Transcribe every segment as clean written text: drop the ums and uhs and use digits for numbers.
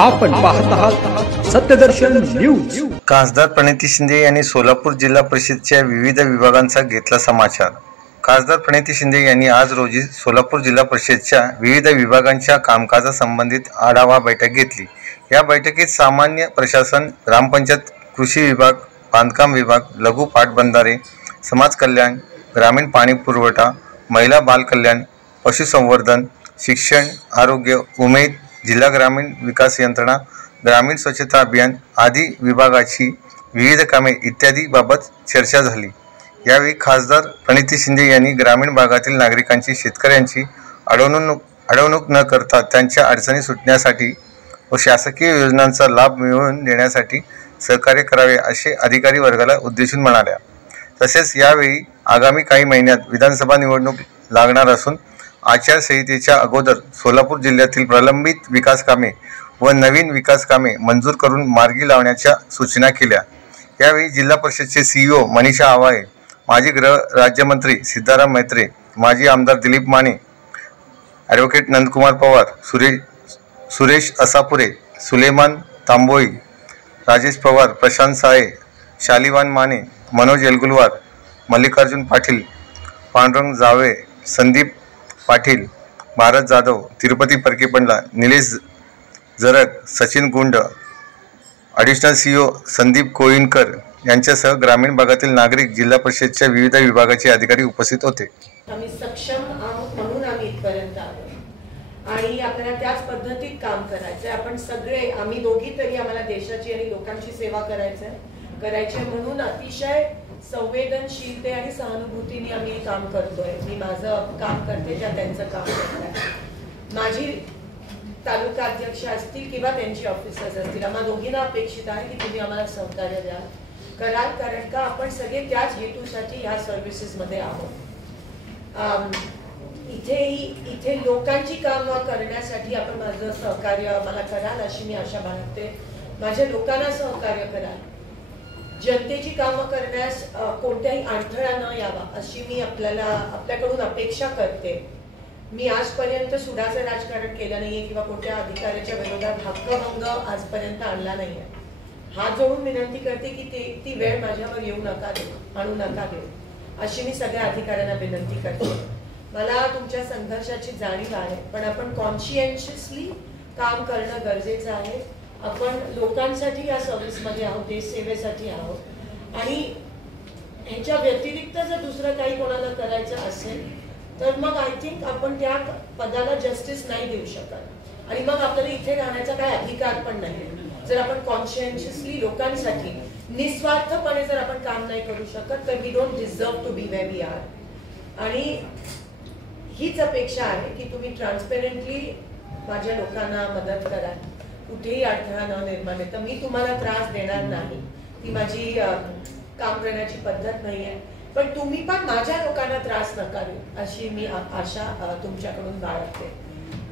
आपण पाहत आहात सत्यदर्शन न्यूज। खासदार प्रणिती शिंदे यांनी सोलापूर जिल्हा परिषदेच्या विविध विभागांचा घेतला समाचार। खासदार प्रणिती शिंदे यांनी आज रोजी सोलापूर जिल्हा परिषदेच्या विविध विभागांच्या कामकाजासंबंधित आढावा बैठक घेतली। या बैठकीत सामान्य प्रशासन, ग्रामपंचायत, कृषी विभाग, बांधकाम विभाग, लघु पाटबंधारे, समाज कल्याण, ग्रामीण पाणी पुरवठा, महिला बाल कल्याण, पशुसंवर्धन, शिक्षण, आरोग्य, उमेद, जिल्हा ग्रामीण विकास यंत्रणा, ग्रामीण स्वच्छता अभियान आदी विभागाची विविध कामे इत्यादी बाबत चर्चा झाली। यावेळी खासदार प्रणिती शिंदे यांनी ग्रामीण भागातील नागरिकांची, शेतकऱ्यांची अडवणूक न करता त्यांच्या अडचणी सुटण्यासाठी व शासकीय योजनांचा लाभ मिळवून देण्यासाठी सहकार्य करावे असे अधिकारी वर्गाला उद्देशून म्हणाल्या। तसेच यावेळी आगामी काही महिन्यात विधानसभा निवडणूक लागणार असून आचारसंहितेच्या अगोदर सोलापूर जिल्ह्यातील प्रलंबित विकास कामे व नवीन विकास कामे मंजूर करून मार्गी लावण्याच्या सूचना केल्या। यावेळी जिल्हा परिषदेचे सीईओ मनीषा आवाळे, माजी गृह राज्यमंत्री सिद्धाराम मैत्रे, माजी आमदार दिलीप माने, ॲडव्होकेट नंदकुमार पवार, सुरेश असापुरे, सुलेमान तांबोळी, राजेश पवार, प्रशांत साळे, शालिवान माने, मनोज येलगुलवार, मल्लिकार्जुन पाटील, पांडुरंग जावळे, संदीप पाटील, भारत जाधव, तिरुपती परकेपंडला, निलेश जरग, सचिन गुंड, ॲडिशनल सीईओ संदीप कोळीनकर यांच्यासह ग्रामीण भागातील नागरिक, जिल्हा परिषदेच्या विविध विभागाचे अधिकारी उपस्थित होते। आम्ही सक्षम आहोत म्हणून आम्ही इथपर्यंत आलो आणि आपल्याला त्याच पद्धतीत काम करायचं आहे। आपण सगळे, आम्ही दोघी तरी आम्हाला देशाची आणि लोकांची सेवा करायची म्हणून अतिशय संवेदनशीलते आणि सहानुभूतीने आम्ही काम करतोय। मी माझं काम करते, त्या त्यांचं काम करतात। माझी तालुका अध्यक्ष असतील किंवा त्यांची ऑफिसर्स असतील, आम्हाला दोघींना अपेक्षित आहे की तुम्ही आम्हाला सहकार्य कराल, कारण का आपण सगळे त्याच हेतूसाठी ह्या सर्व्हिसेसमध्ये आहोत। इथे लोकांची कामं करण्यासाठी आपण माझं सहकार्य मला कराल अशी मी आशा बाळगते। माझ्या लोकांना सहकार्य कराल, जनतेची कामं करण्यास कोणत्याही अडथळा न यावा अशी मी आपल्याकडून अपेक्षा करते। मी आजपर्यंत सुडाचं राजकारण केलं नाहीये किंवा कोणत्या अधिकाऱ्याच्या विरोधात हक्कभंग आजपर्यंत आणला नाहीये। हात जोडून विनंती करते की ती वेळ माझ्यावर येऊ नका देऊ, आणू नका देऊ अशी मी सगळ्या अधिकाऱ्यांना विनंती करते। मला तुमच्या संघर्षाची जाणीव आहे, पण आपण कॉन्शियन्शियसली काम करणं गरजेचं आहे। आपण लोकांसाठी या सर्व्हिसमध्ये आहोत, देश सेवेसाठी आहोत आणि ह्याच्या व्यतिरिक्त जर दुसरं काही कोणाला करायचं असेल तर मग आय थिंक आपण त्या पदाला जस्टिस नाही देऊ शकत आणि मग आपल्याला इथे राहण्याचा काही अधिकार पण नाही। जर आपण कॉन्शियन्शियसली लोकांसाठी निस्वार्थपणे जर आपण काम नाही करू शकत तर we don't deserve to be where we are. आणि हीच अपेक्षा आहे की तुम्ही ट्रान्सपेरेंटली माझ्या लोकांना मदत कराल, कुठेही अडथळा न निर्माण होता। मी तुम्हाला त्रास देणार नाही, ती माझी काम करण्याची पद्धत नाही आहे, पण तुम्ही पण माझ्या लोकांना त्रास नका देऊ अशी मी आशा तुमच्याकडून बाळगते।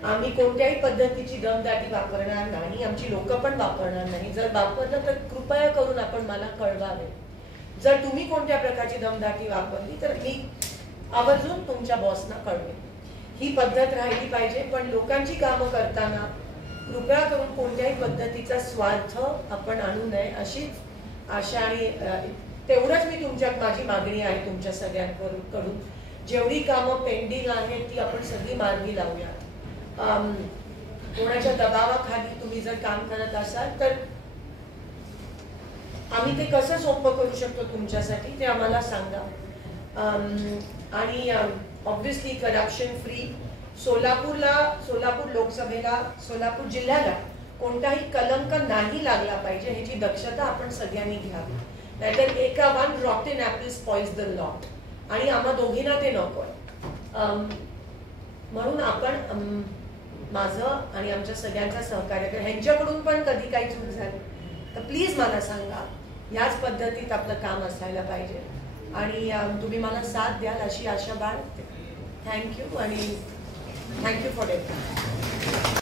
आम्ही कोणत्याही पद्धतीची दमदाटी वापरणार नाही, आमची लोक पण वापरणार नाही। जर वापरलं तर कृपया करून आपण मला कळवावे। जर तुम्ही कोणत्या प्रकारची दमदाटी वापरली तर मी आवर्जून तुमच्या बॉसना कळवेन। ही पद्धत राहिली पाहिजे, पण लोकांची कामं करताना कृपया करून कोणत्याही पद्धतीचा स्वार्थ आपण आणू नये अशीच आशा आणि तेवढंच माझी मागणी आहे तुमच्या सगळ्यांकडून। जेवढी कामं पेंडिंग आहेत ती आपण सगळी मार्गी लावूया। कोणाच्या दबावाखाली तुम्ही जर काम करत असाल तर आम्ही ते कसं सोपं करू शकतो तुमच्यासाठी ते आम्हाला सांगा। आणि ऑब्व्हियसली करप्शन फ्री सोलापूर लोकसभेला, सोलापूर जिल्ह्याला कोणताही कलंक नाही लागला पाहिजे ह्याची दक्षता आपण सगळ्यांनी घ्यावी, नाहीतर एका one Rotten Apple spoils the lot आणि आम्हा दोघींना ते नकोय। म्हणून आपण माझं आणि आमच्या सगळ्यांचा सहकार्य करा। ह्यांच्याकडून पण कधी काही चूक झाली तर प्लीज मला सांगा, याच पद्धतीत आपलं काम असायला पाहिजे आणि तुम्ही मला साथ द्याल अशी आशा बाळगते। थँक्यू आणि थँक्यू फॉर इट।